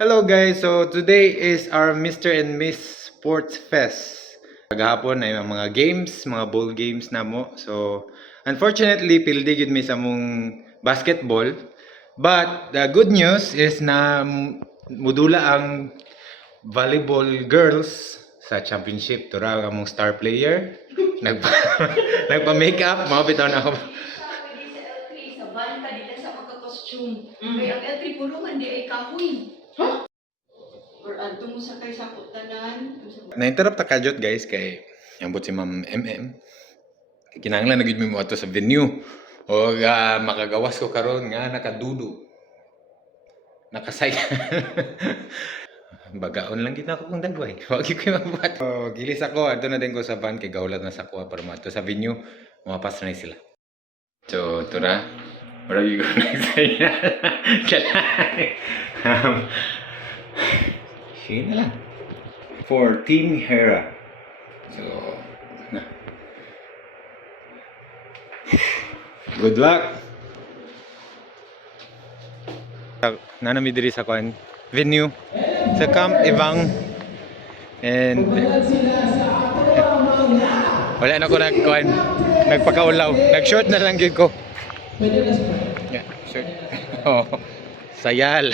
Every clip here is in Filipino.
Hello guys, so today is our Mr. and Miss Sports Fest. Paghapon ay mga games, mga ball games na mo. So, unfortunately, pildi gid mi sa mong basketball. But the good news is na mudula ang volleyball girls sa championship. Tura ang mong star player. Nagpa-makeup, mga bitaw na ako. Sa banta dito sa pagka-costume. Kaya ang L3 pulungan di ay kahoy. Or adto mo sa kay sakop tanan. Na-interrupt ta kadyot guys kay ambot si Ma'am MM. Kinahanglan na gid mi mo ato sa venue. O makagawas ko karon nga nakadudo. Nakasaya. Bagaon lang gid ako kung dagway. Wa gyud ko mabuhat. So, gilis ako adto na din ko sa van kay gawlat na sa kuha para mato sa venue. Mapas na sila. So, tura. Wala gyud ko nagsaya. Sige na lang. For Team Hera. So, na. Good luck! Nanami diri sa kwan venue sa Camp Evang and wala na ko nagkuhan nagpakaulaw nag-short na lang gyud ko. Yeah, short. Oh, sayal.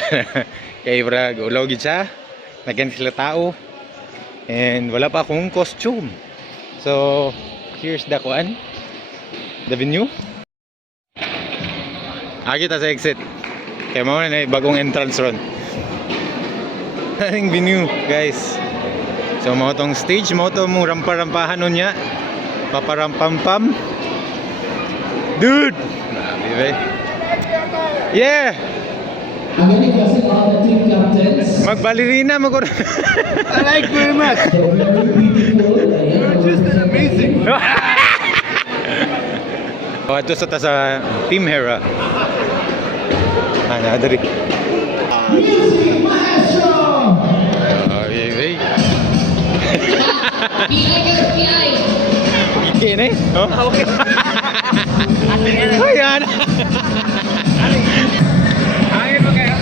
Kay brag ulaw gid siya. Nagyan sila tao and wala pa akong costume, so here's the kuan, the venue. Kita sa exit kaya mo na bagong entrance ron. Ang venue guys, so mo tong stage mo to mong rampa-rampahan nun niya paparampampam dude. Yeah, magbalerina mo ko. I like very much. You're just amazing. Oh, ito sa Team Hera. Nadari. Okay. Gini? Oh, okay. Ayan. Hangin mo kayo.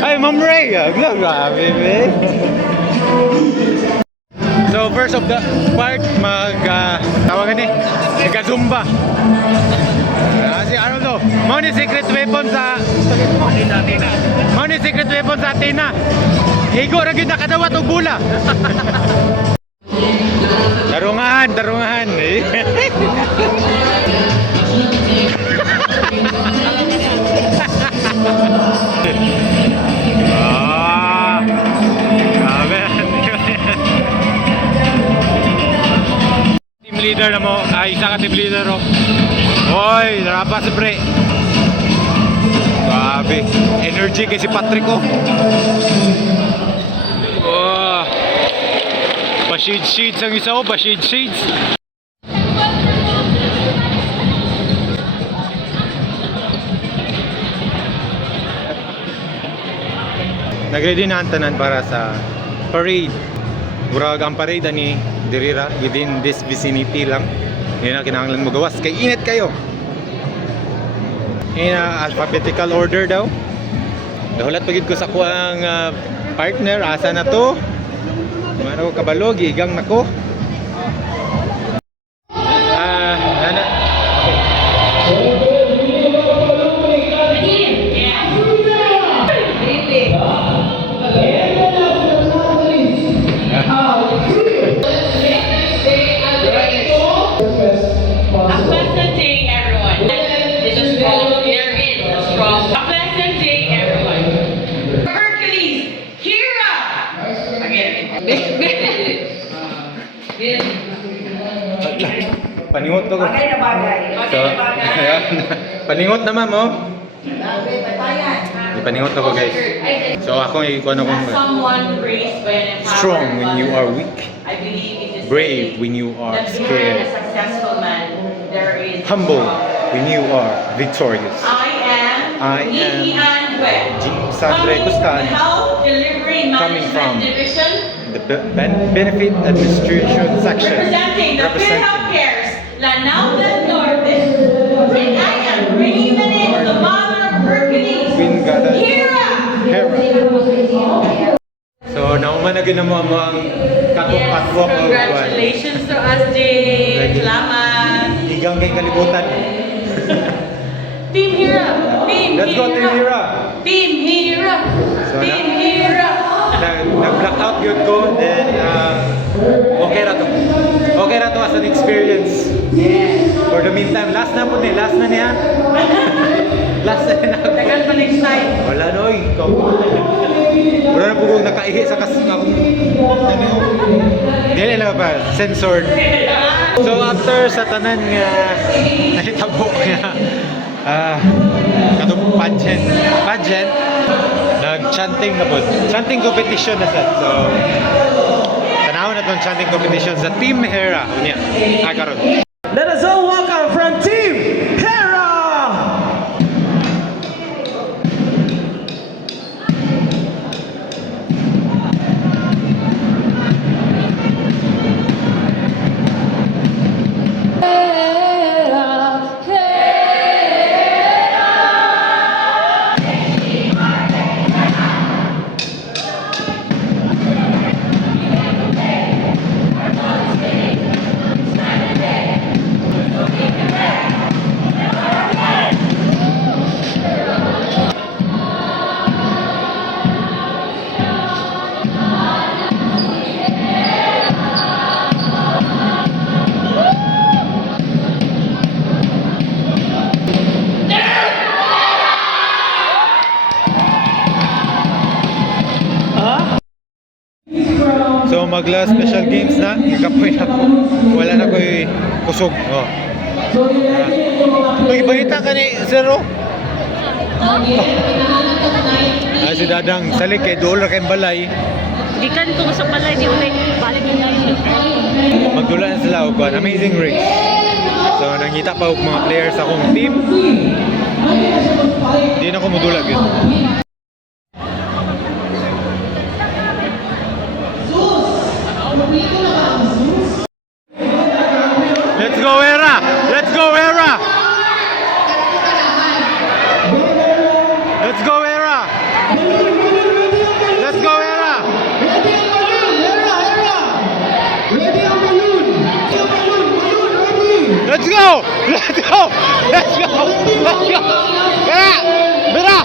Ay, Ma'am Ray! Grabe, babe. So, first of the part, tawagan eh, nagka-zumba. Si ano to? Mau ni secret weapon sa Mau ni secret weapon sa Athena. Higo ra gyud nakadawat og bula. Darungahan. Team leader na mo, isa ka team leader ro. Hoy, narapa si pre. Grabe, energy kay si Patrick ko. Oh. Pa-shades ang isa ko, pa-shades. Nag-ready na ang tanan para sa parade. Murag ang parade ani dirira within this vicinity lang. Hindi na kinahanglan mo gawas kay init kayo. In alphabetical order daw. Dahulat pagid ko sa kuang partner asa na to. Mano kabalog igang nako. Paningot to ko. So, paningot naman mo. Paningot ako guys. So ako ikuan ako. Strong when you are weak. Brave when you are scared. Humble when you are victorious. I am Jean Sandre Custan, coming from the benefit administration section. Representing the Philhealth Cares, Lanao del Norte. And I am bringing the name of the mother of Hercules, Queen GAD. Hera. So, naumanagin na mo ang katupatwak o Congratulations to us, Jay. Salamat. Igang kay kalibutan. Team Hera. Team Let's go, Team Hera. Team Hera. So, Team Hera. Nag-blackout yun ko, then okay ra to. Okay ra to as an experience. For the meantime, last na po ni, last na niya. Last na na. Tagal pa next time. Wala no, wala na po kung nakaihi sa dili na ba, censored. So after sa tanan nga nahitabo nga katong pageant nag-chanting na po. Chanting competition na sad. So tanawon na tong chanting competition sa Team Hera unya. Karon. Let us all welcome from Team Hera! So magla special games na, ikapoy na ko. Wala na ko'y kusog. Oh. Pag-ibahita ka ni Zero. Si Dadang salik kay dolar kay balay. Gikan ko sa balay, di ulit balik na Magdula na sila og an amazing race. So nangita pa og mga players sa akong team. Di na ko modulag yun. Let's go Hera! Let's go Hera! Let's go Hera! Let's go Hera! Let's go! Let's go! Let's go! Let's go! Hera! Hera!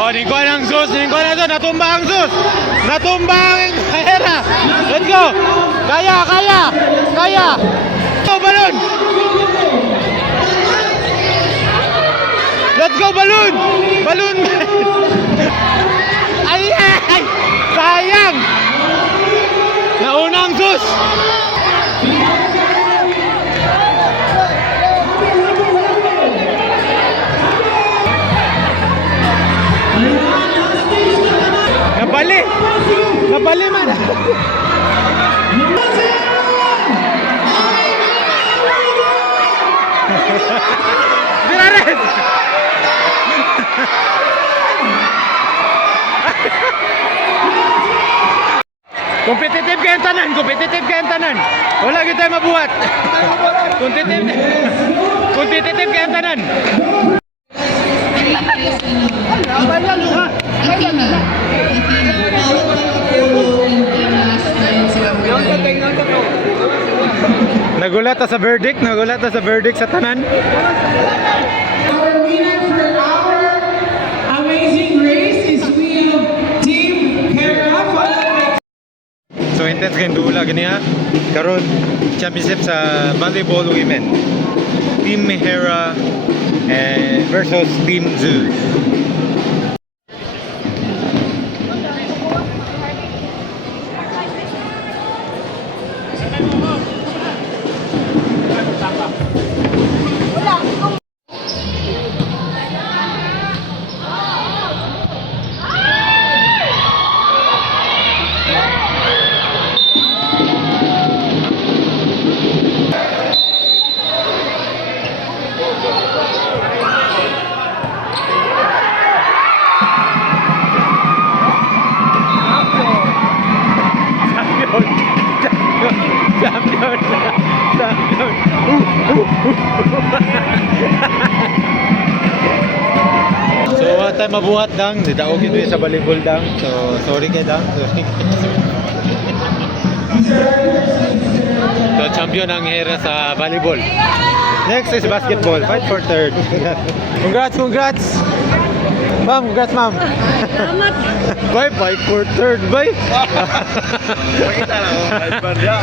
Oh, ningkuan ang Zeus! Ningkuan ang Zeus! Natumba ang Zeus! Natumba ang Hera! Let's go! Kaya! Kaya! Kaya! Go, balon! Let's go, balon! Balon! Ay! Ay! Sayang! Nauna ang Zeus! Nabali! Nabali man! Dinares! Competitive kayong tanan! Competitive kayong tanan! Wala kita tayo mabuhat! Competitive kayong tanan! Nagulat ta sa verdict, nagulat ta sa verdict sa tanan. Our winner for our amazing race is Team Hera. So intense kayong dula ganiya. Karon championship sa volleyball women. Team Hera versus Team Zeus. mabuhat dang, nidaog yun sa volleyball dang. So sorry kay dang. Sorry. So champion ang Hera sa volleyball. Next is basketball. Fight for third. Congrats. Ma'am, congrats ma'am. Salamat. Bye, fight for third. Bye. Pakita lang ako. Kahit ba niya.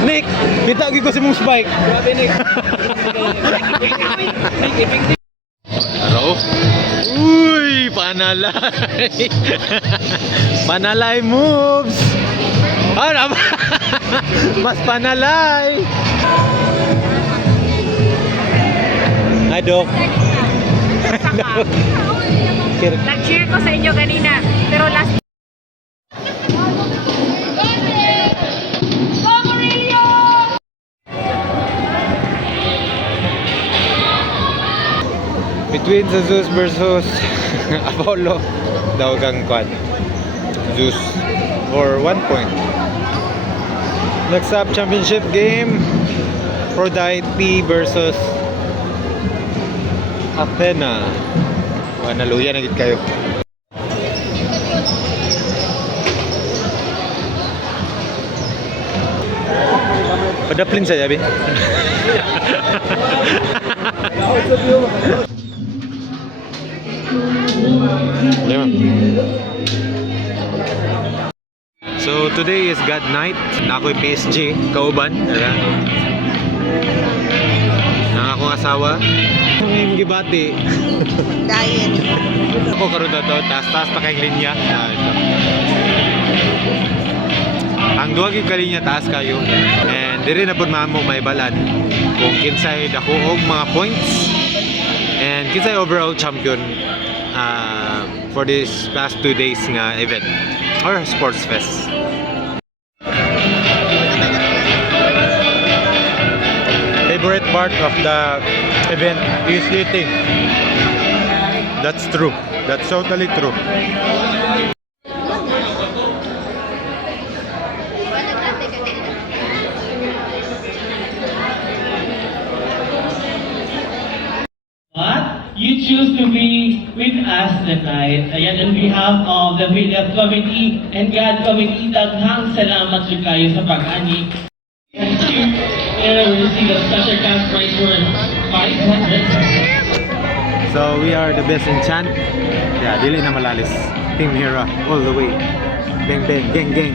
Nick, bitagi ko si mong spike. Grabe, Nick. Ano? Uy, panalay. Panalay moves. Ano? Mas panalay. Hi, Doc. Nag-cheer ko sa inyo kanina, pero last Between the Zeus versus Apollo, daw kang kwan. Zeus for 1 point. Next up, championship game. Aphrodite versus Athena. Naluya na gid kayo. Padaplin sa yabi. Yeah. So today is GAD night. Nako'y PSG, kauban. Nang akong asawa. Ngayon gibati. Diet. Ako karon daw to, taas pa kay linya. Ang duha gyud kalinya taas kayo. And diri na pud mamo may balan kung kinsay dako og mga points and kinsay overall champion for this past 2 days nga event or sports fest. Favorite part of the event is eating. That's true. That's totally true. But you choose to be with us tonight. Ayan, on behalf of the Philhealth Committee and GAD Committee, daghang salamat sa kayo sa pag-ani. Thank you. And we receive a special cash prize worth 500. So we are the best in chant. Yeah, dili na malalis. Team Hera all the way. Bang bang, gang gang.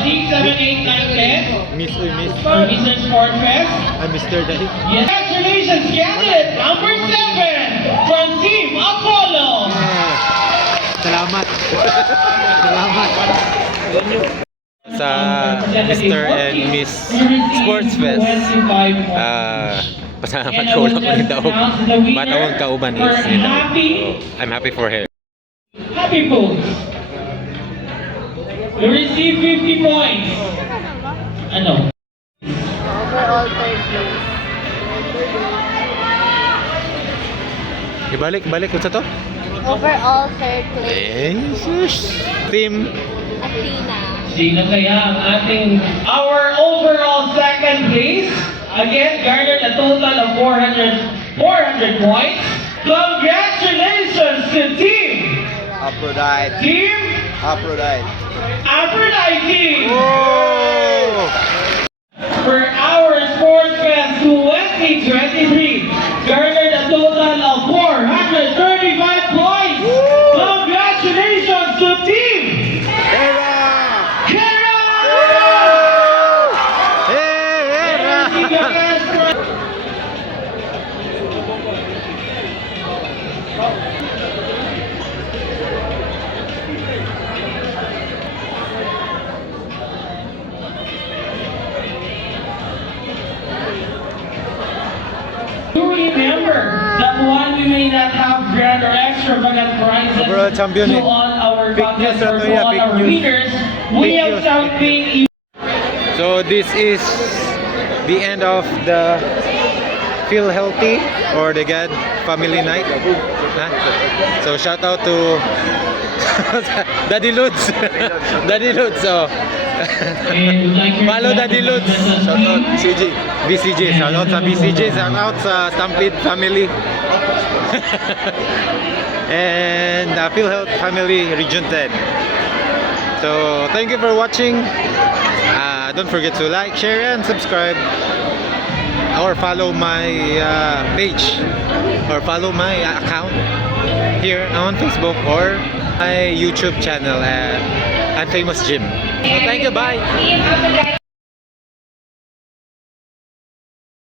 6, 7, 8, 9, 10. Miss. Mr. Sport Fest. I'm Mr. Dali. Yes. Congratulations, candidate number 7 from Team Apollo. Salamat. Salamat. Sa Mr. and Miss Sports Fest. Pasalamat ko lang ulit daw. Batawang kauban is, you know. So, I'm happy for her. Happy folks. You receive 50 points. Ano? overall third place. Ibalik kung sa to? Overall third place. Eh, sus. Team Athena. Sino kaya ang ating... Our overall second place, again, garnered a total of 400 points. Congratulations to Team Aphrodite. Aphrodite! Whoa! For our Sports Fest 2023, garnered a total of 435 points. Congratulations to Team Hera! Do remember that while we may not have grand or extravagant prizes Overall champion to eh. all our Fake news contestants or na to, to yeah, all fake our news. winners, we Fake have news. something So this is the end of the Philhealth or the GAD family night. Huh? So shout out to Daddy Ludes. Daddy Ludes. So And would like your Follow Daddy Lutz. Shout out, CG. BCG. Shout out sa BCG. Shout out sa Stampede family. And Philhealth Family Region 10. So, thank you for watching. Don't forget to like, share, and subscribe. Or follow my page. Or follow my account here on Facebook or my YouTube channel at Famous Gym. So, thank you. Bye.